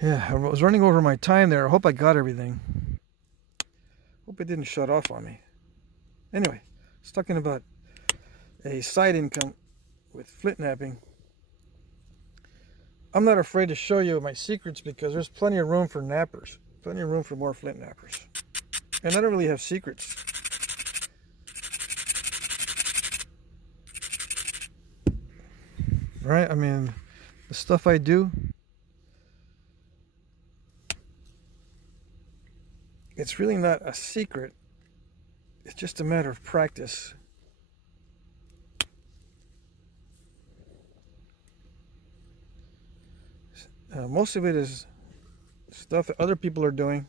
Yeah, I was running over my time there. I hope I got everything. Hope it didn't shut off on me. Anyway, I was talking about a side income with flint knapping. I'm not afraid to show you my secrets because there's plenty of room for nappers. Plenty of room for more flint nappers. And I don't really have secrets. Right? I mean, the stuff I do, it's really not a secret. It's just a matter of practice. Most of it is stuff that other people are doing.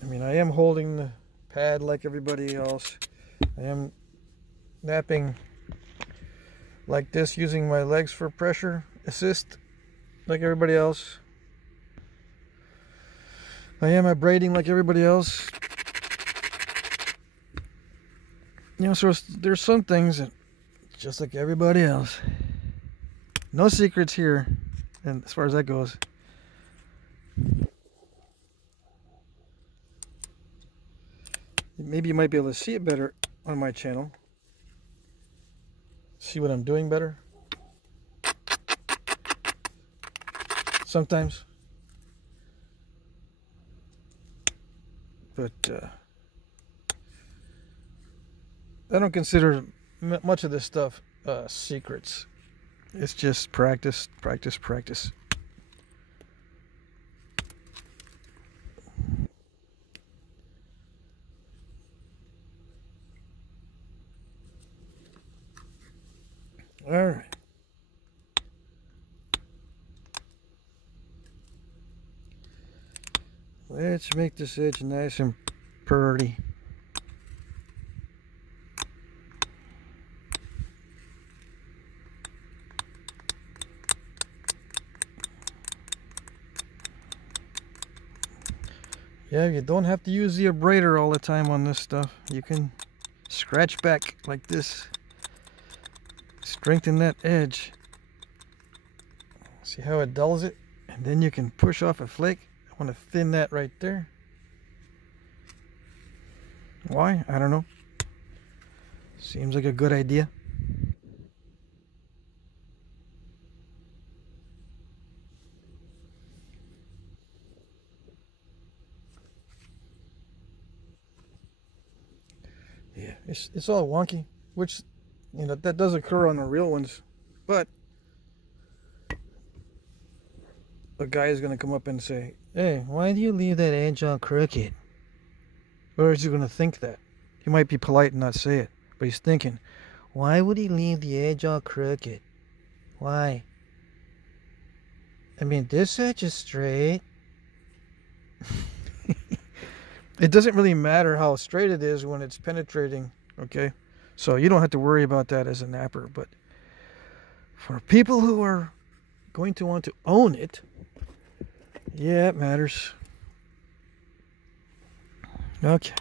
I mean, I am holding the pad like everybody else. I am napping like this, using my legs for pressure assist like everybody else. I am braiding like everybody else. You know, so there's some things that just like everybody else. No secrets here, and as far as that goes. Maybe you might be able to see it better on my channel. See what I'm doing better. Sometimes. But I don't consider much of this stuff secrets. It's just practice, practice, practice. All right. Let's make this edge nice and pretty. Yeah, you don't have to use the abrader all the time on this stuff. You can scratch back like this. Strengthen that edge. See how it dulls it? And then you can push off a flake. I want to thin that right there. Why? I don't know. Seems like a good idea. Yeah, it's all wonky, which, you know, that does occur on the real ones, but a guy is going to come up and say, hey, why do you leave that edge all crooked? Or is he going to think that? He might be polite and not say it, but he's thinking, why would he leave the edge all crooked? Why? I mean, this edge is straight. It doesn't really matter how straight it is when it's penetrating, okay? So you don't have to worry about that as a napper, but for people who are going to want to own it, yeah, it matters. Okay.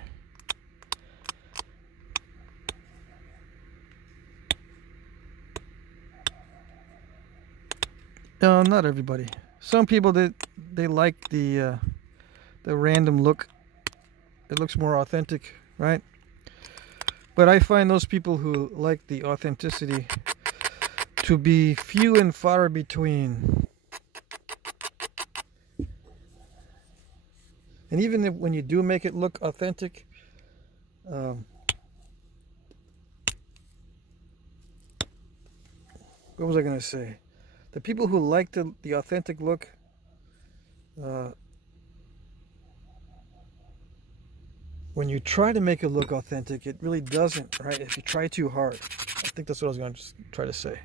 No, not everybody. Some people they like the random look. It looks more authentic, right? But I find those people who like the authenticity to be few and far between. And even when you do make it look authentic, what was I going to say? The people who like the authentic look, when you try to make it look authentic, it really doesn't, right? If you try too hard. I think that's what I was going to try to say.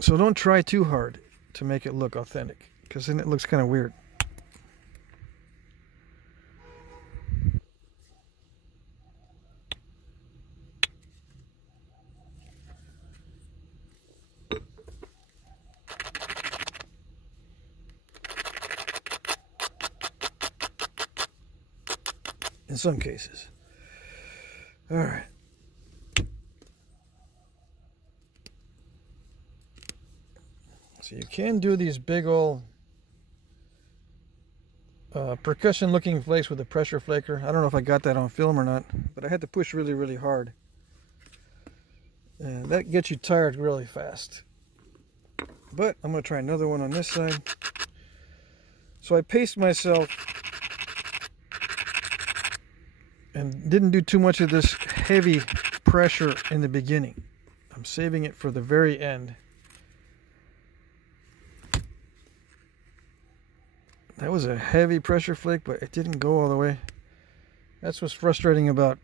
So don't try too hard to make it look authentic, because then it looks kind of weird. In some cases. All right. So you can do these big old percussion looking flakes with a pressure flaker. I don't know if I got that on film or not, but I had to push really, really hard. And that gets you tired really fast. But I'm going to try another one on this side. So I paced myself and didn't do too much of this heavy pressure in the beginning. I'm saving it for the very end. That was a heavy pressure flake, but it didn't go all the way. That's what's frustrating about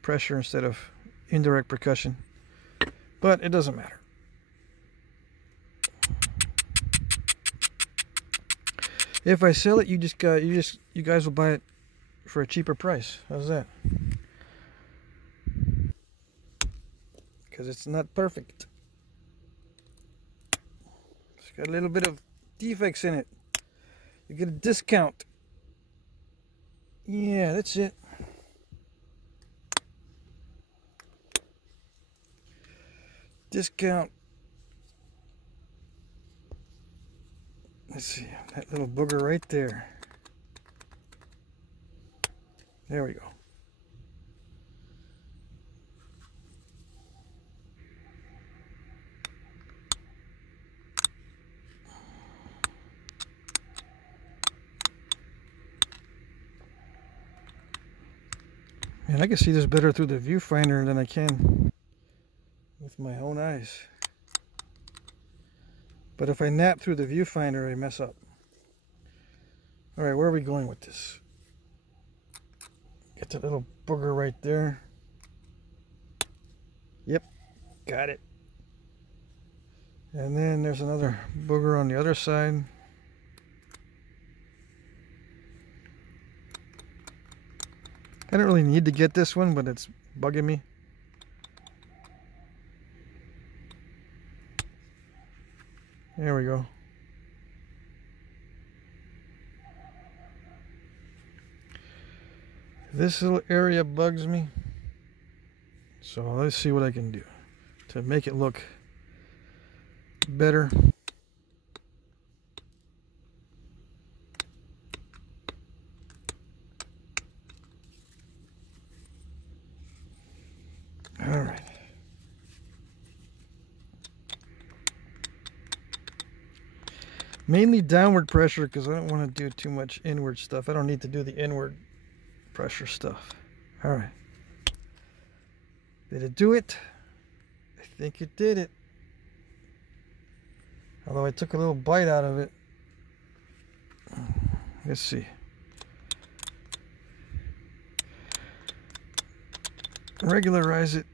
pressure instead of indirect percussion. But it doesn't matter. If I sell it, you guys will buy it for a cheaper price. How's that? Because it's not perfect. It's got a little bit of defects in it. You get a discount. Yeah, that's it. Discount. Let's see, that little booger right there. There we go. And I can see this better through the viewfinder than I can with my own eyes. But if I nap through the viewfinder, I mess up. Alright, where are we going with this? Get that little booger right there. Yep, got it. And then there's another booger on the other side. I don't really need to get this one, but it's bugging me. There we go. This little area bugs me. So let's see what I can do to make it look better. All right. Mainly downward pressure because I don't want to do too much inward stuff. I don't need to do the inward pressure stuff. All right. Did it do it? I think it did it. Although I took a little bite out of it. Let's see. Regularize it.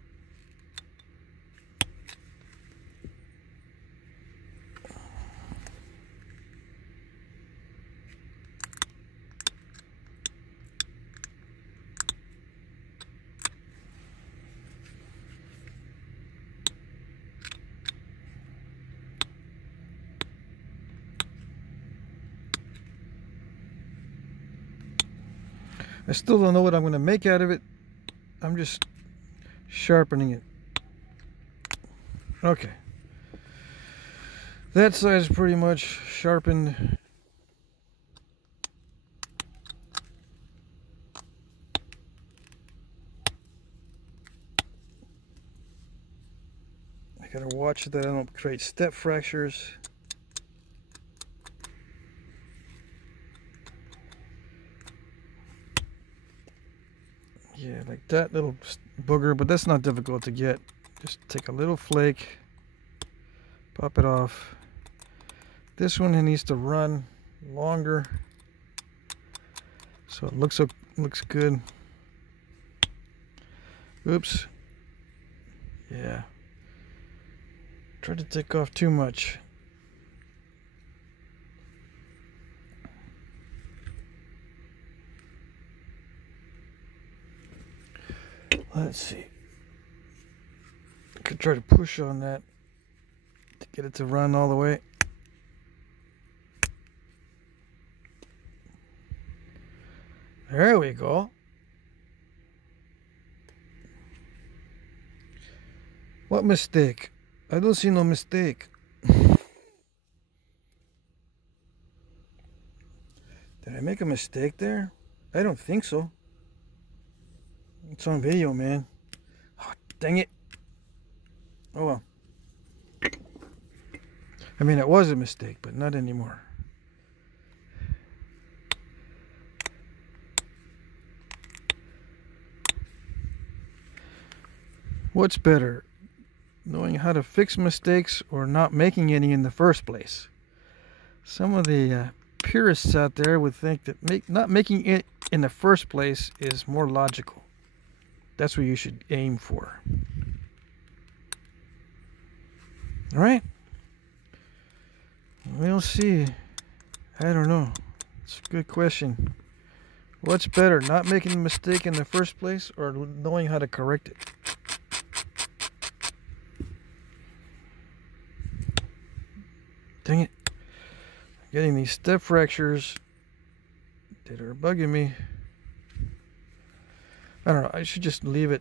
I still don't know what I'm going to make out of it. I'm just sharpening it. Okay. That side's pretty much sharpened. I gotta watch that I don't create step fractures. Yeah, like that little booger, but that's not difficult to get. Just take a little flake, pop it off. This one needs to run longer, so it looks good. Oops. Yeah. Try to take off too much. Let's see. I could try to push on that to get it to run all the way. There we go. What mistake? I don't see no mistake. Did I make a mistake there? I don't think so. It's on video, man. Oh, dang it. Oh well. I mean, it was a mistake, but not anymore. What's better, knowing how to fix mistakes or not making any in the first place? Some of the purists out there would think that not making it in the first place is more logical. That's what you should aim for. All right? We'll see. I don't know. It's a good question. What's better, not making a mistake in the first place or knowing how to correct it? Dang it. I'm getting these step fractures that are bugging me. I don't know. I should just leave it.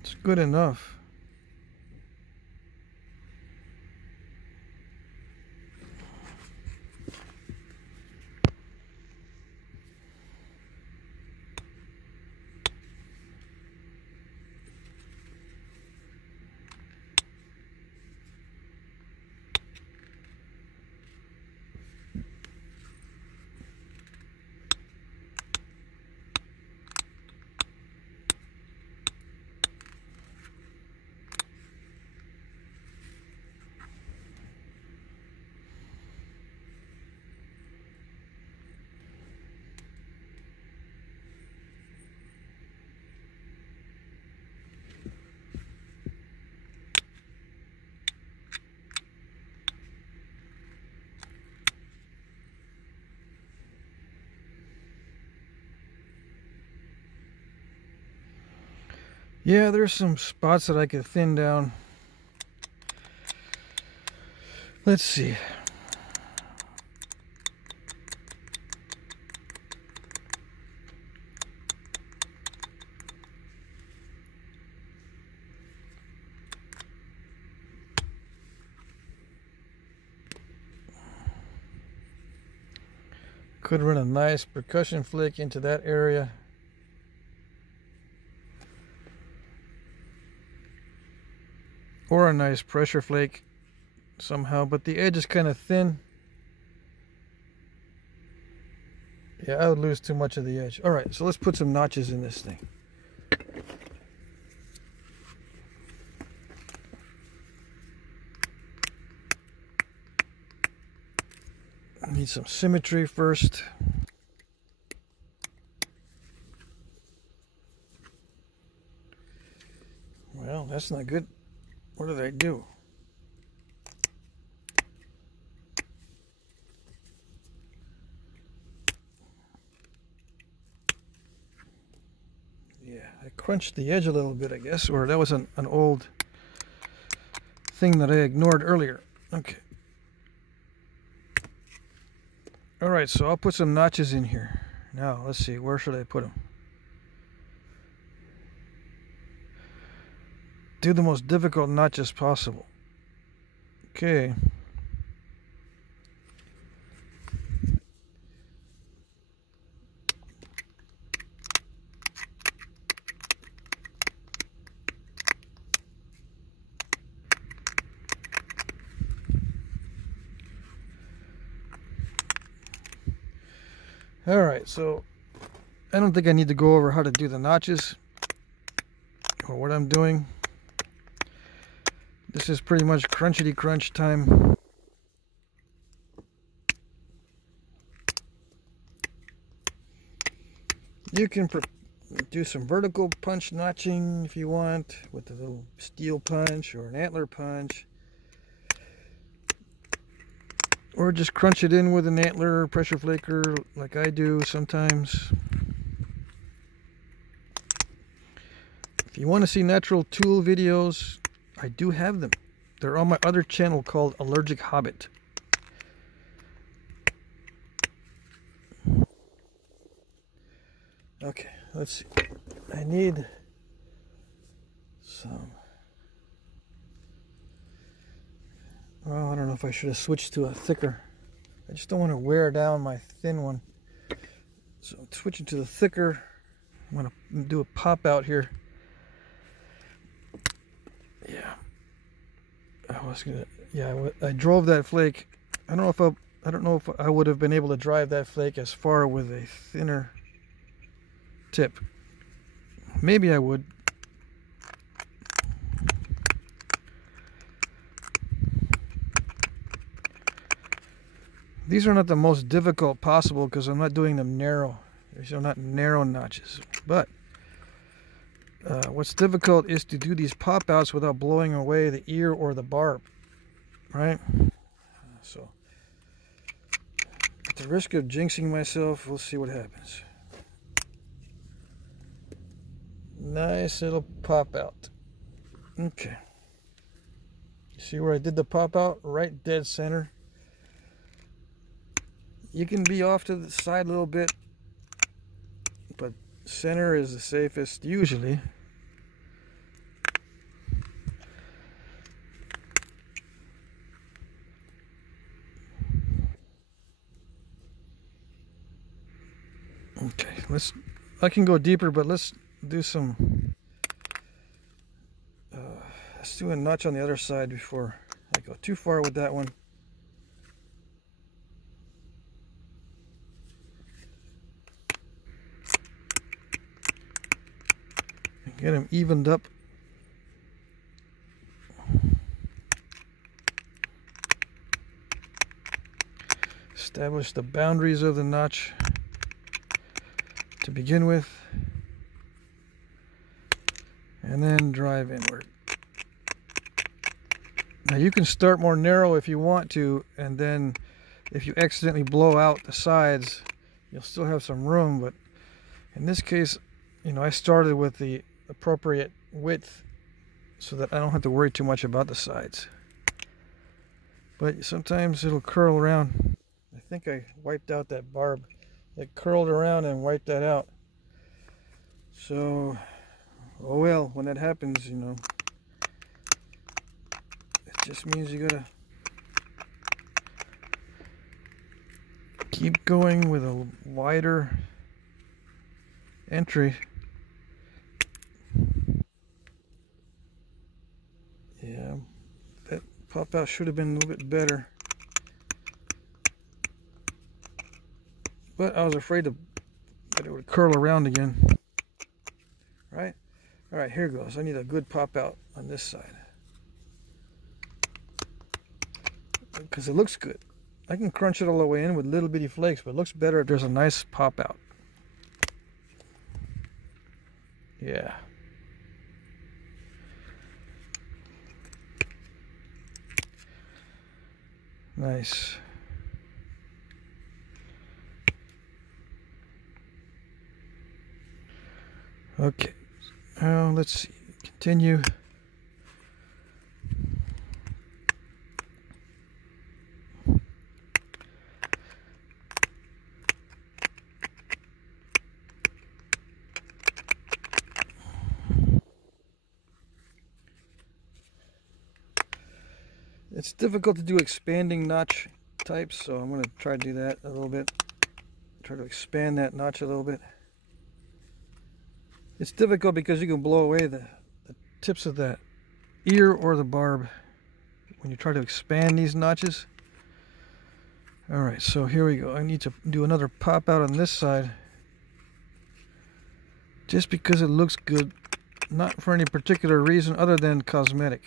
It's good enough. Yeah, there's some spots that I could thin down. Let's see. Could run a nice percussion flick into that area. Or a nice pressure flake somehow, but the edge is kind of thin. Yeah, I would lose too much of the edge. All right, so let's put some notches in this thing. I need some symmetry first. Well, that's not good. What did I do? Yeah, I crunched the edge a little bit, I guess, or that was an old thing that I ignored earlier. Okay. All right, so I'll put some notches in here. Now, let's see, where should I put them? Do the most difficult notches possible. Okay. All right, so I don't think I need to go over how to do the notches or what I'm doing. This is pretty much crunchity crunch time. You can do some vertical punch notching if you want with a little steel punch or an antler punch. Or just crunch it in with an antler pressure flaker like I do sometimes. If you want to see natural tool videos, I do have them. They're on my other channel called Allergic Hobbit. Okay, let's see. I need some. Well, I don't know if I should have switched to a thicker. I just don't want to wear down my thin one. So I'm switching to the thicker. I'm going to do a pop out here. Yeah. I drove that flake. I don't know if I would have been able to drive that flake as far with a thinner tip. Maybe I would. These are not the most difficult possible because I'm not doing them narrow. These are not narrow notches. But what's difficult is to do these pop outs without blowing away the ear or the barb, right? So at the risk of jinxing myself, we'll see what happens. Nice little pop out. Okay. See where I did the pop out? Right dead center. You can be off to the side a little bit, but center is the safest usually. Okay, I can go deeper, but let's do let's do a notch on the other side before I go too far with that one. Get them evened up. Establish the boundaries of the notch to begin with, and then drive inward. Now you can start more narrow if you want to, and then if you accidentally blow out the sides, you'll still have some room. But in this case, you know, I started with the appropriate width so that I don't have to worry too much about the sides. But sometimes it'll curl around. I think I wiped out that barb. It curled around and wiped that out. So, oh well, when that happens, you know, it just means you gotta keep going with a wider entry. Yeah, that pop out should have been a little bit better, but I was afraid that it would curl around again. Right? All right, here goes. I need a good pop out on this side because it looks good. I can crunch it all the way in with little bitty flakes, but it looks better if there's a nice pop out. Yeah. Nice. Okay. Now let's see. Continue. It's difficult to do expanding notch types, so I'm going to try to do that a little bit. Try to expand that notch a little bit. It's difficult because you can blow away the tips of that ear or the barb when you try to expand these notches. Alright, so here we go. I need to do another pop out on this side just because it looks good, not for any particular reason other than cosmetic.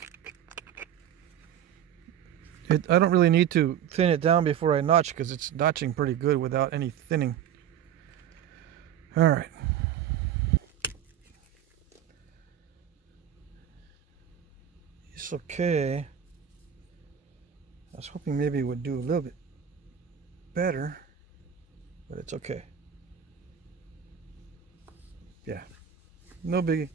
I don't really need to thin it down before I notch because it's notching pretty good without any thinning. Alright. It's okay. I was hoping maybe it would do a little bit better, but it's okay. Yeah, no biggie.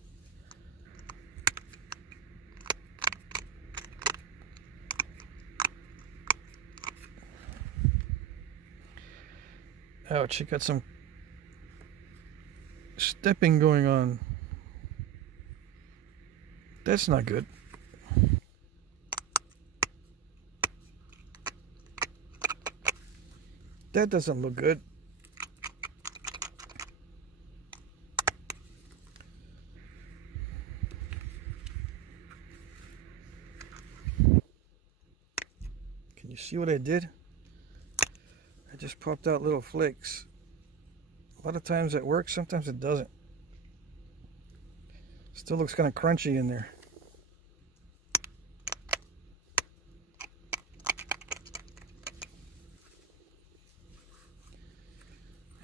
Ouch, it got some stepping going on. That's not good. That doesn't look good. Can you see what I did? I just popped out little flakes. A lot of times it works, sometimes it doesn't. Still looks kind of crunchy in there.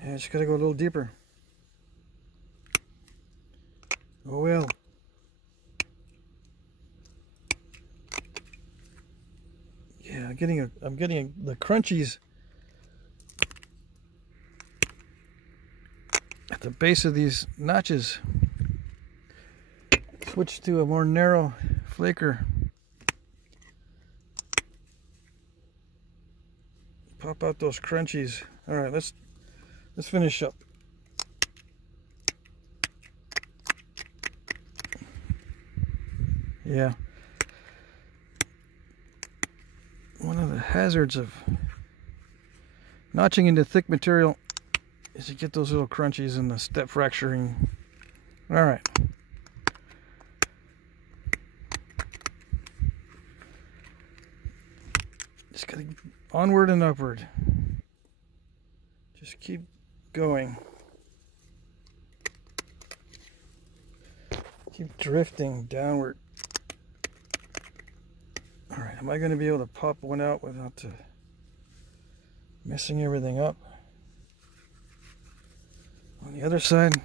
Yeah, just gotta go a little deeper. Oh well. Yeah, I'm getting the crunchies at the base of these notches. Switch to a more narrow flaker. Pop out those crunchies. All right, let's finish up. Yeah. One of the hazards of notching into thick material is you get those little crunchies and the step fracturing. All right. Just gotta onward and upward. Just keep going. Keep drifting downward. All right, am I going to be able to pop one out without messing everything up? On the other side.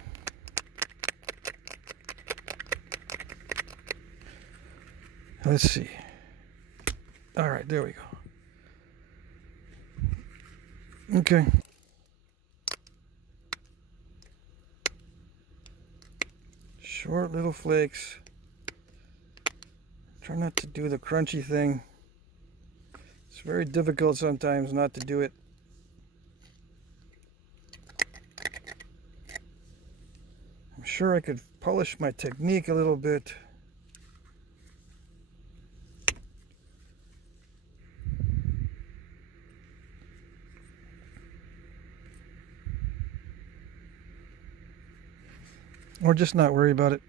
Let's see. All right, there we go. Okay. Short little flakes. Try not to do the crunchy thing. It's very difficult sometimes not to do it. I'm sure I could polish my technique a little bit. Or just not worry about it.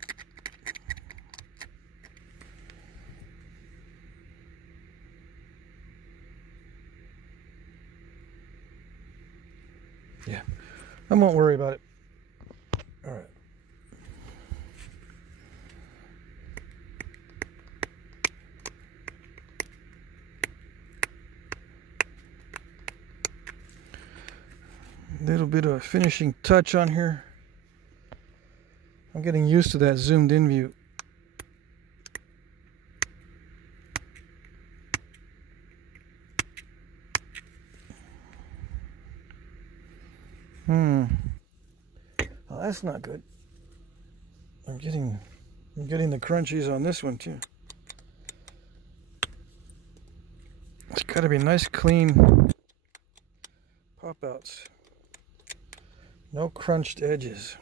Yeah, I won't worry about it. All right. Little bit of a finishing touch on here. I'm getting used to that zoomed in view. Well, that's not good. I'm getting the crunchies on this one too. It's got to be nice, clean pop outs. No crunched edges.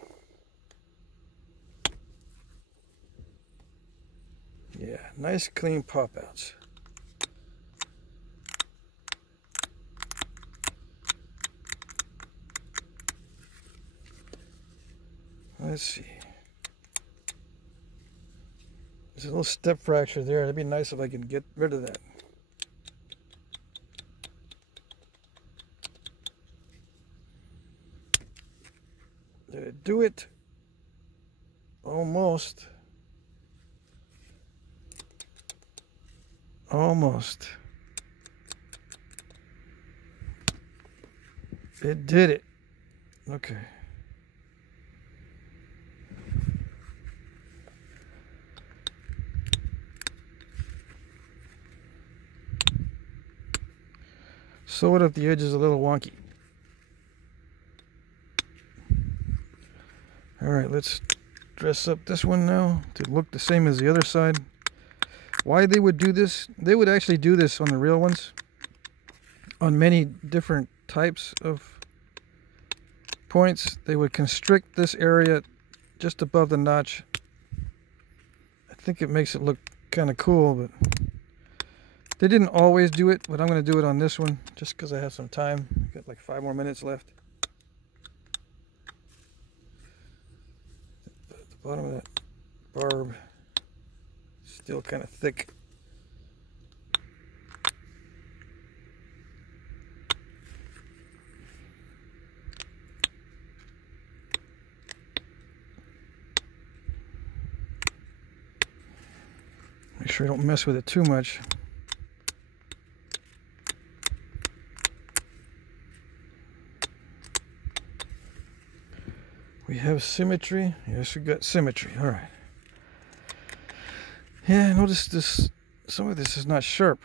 Yeah, nice, clean pop outs. Let's see. There's a little step fracture there. It'd be nice if I could get rid of that. Did it do it? Almost. Almost. It did it. Okay. Sew it up the edge is a little wonky. Alright, let's dress up this one now to look the same as the other side. Why they would do this? They would actually do this on the real ones. On many different types of points, they would constrict this area just above the notch. I think it makes it look kind of cool, but they didn't always do it, but I'm going to do it on this one just because I have some time. I've got like 5 more minutes left. The bottom of that barb is still kind of thick. Make sure I don't mess with it too much. We have symmetry. Yes, we got symmetry. All right. Yeah, notice this. Some of this is not sharp.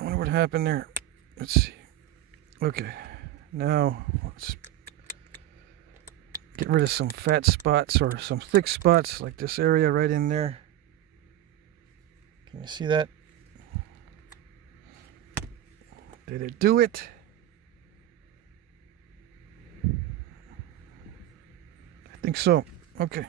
I wonder what happened there. Let's see. Okay. Now let's get rid of some fat spots or some thick spots like this area right in there. Can you see that? Did it do it? I think so. Okay.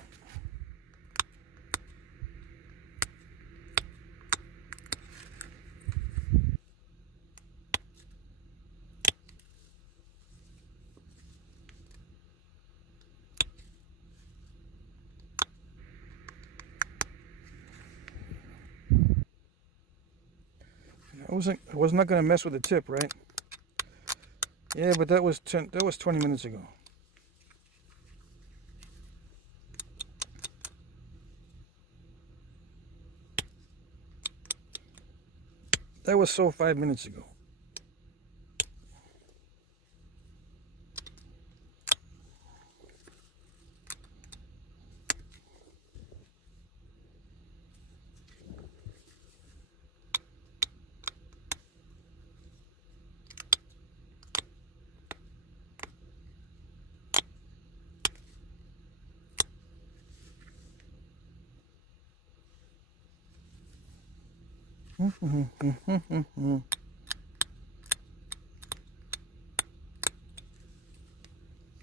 I was not going to mess with the tip, right? Yeah, but that was 20 minutes ago. That was so 5 minutes ago.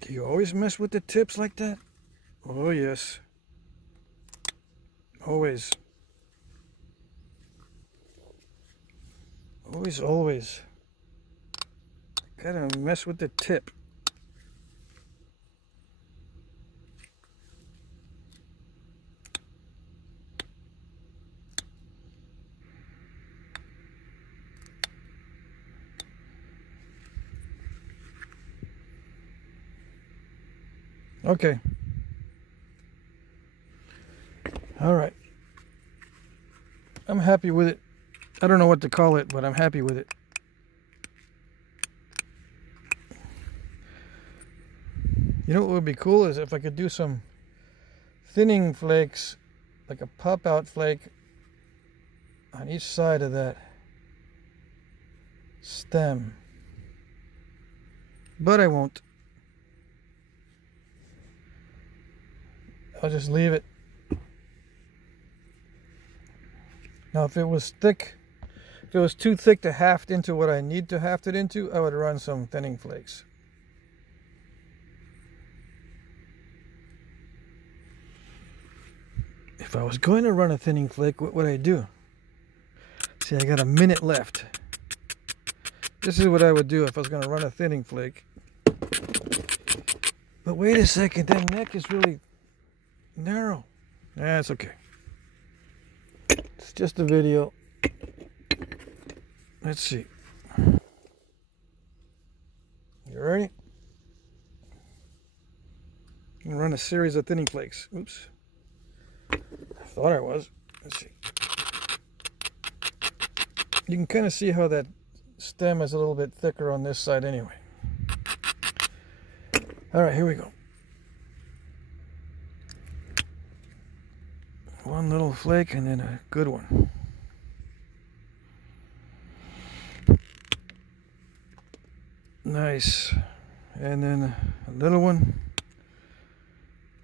Do you always mess with the tips like that? Oh yes. Always. Always. Gotta mess with the tip. Okay. All right. I'm happy with it. I don't know what to call it, but I'm happy with it. You know what would be cool is if I could do some thinning flakes, like a pop-out flake on each side of that stem. But I won't. I'll just leave it. Now if it was thick, if it was too thick to haft into what I need to haft it into, I would run some thinning flakes. If I was going to run a thinning flake, what would I do? See, I got a minute left. This is what I would do if I was going to run a thinning flake. But wait a second, that neck is really narrow. That's okay. It's just a video. Let's see. You ready? I'm going to run a series of thinning flakes. Oops. I thought I was. Let's see. You can kind of see how that stem is a little bit thicker on this side anyway. All right, here we go. One little flake and then a good one. Nice. And then a little one.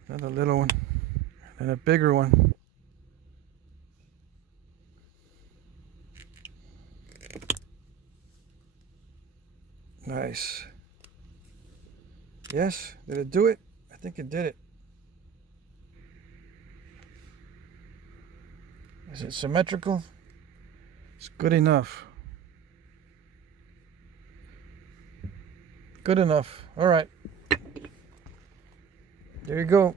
Another little one. And a bigger one. Nice. Yes, did it do it? I think it did it. Is it symmetrical? It's good enough. Good enough. All right. There you go.